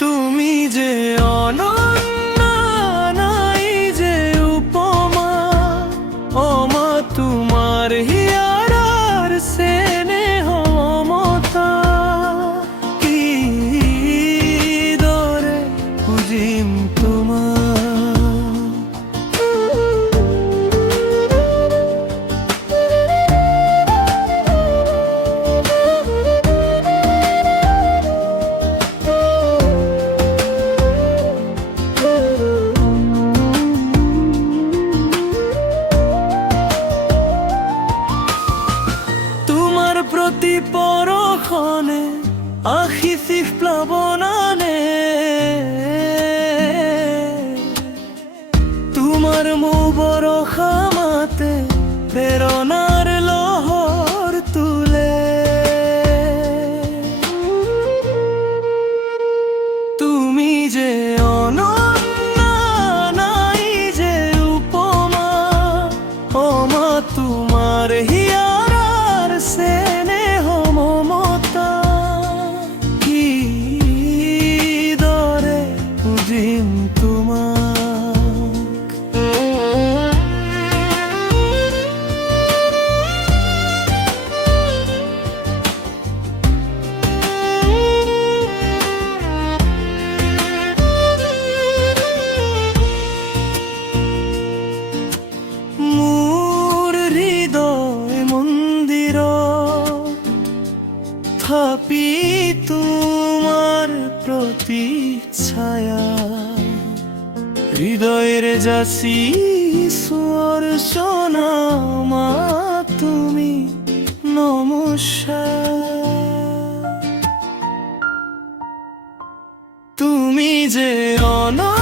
তুমি যে অনন্য, নাই যে উপমা। ও মা, তোমার হিয়ারার স্নেহ মমতা কি দরে বুঝিম তোমার। তোমার প্রতি পরক্ষণে আখিছি প্লাবনানে, তোমার মুবর খামাতে প্রেরণার লহর তুলে। তুমি যে অনন্য, নাই যে উপমা। ও মা, তোমার হিয়ারার স্নেহ মমতা কি দরে বুঝিম তোমার। মোর হৃদয় মন্দির থাপি তোমার প্রতি ছায়া। হৃদয়ের যাসি স্বর শোনা মা, তুমি নমস্কার। তুমি যে অনন্য,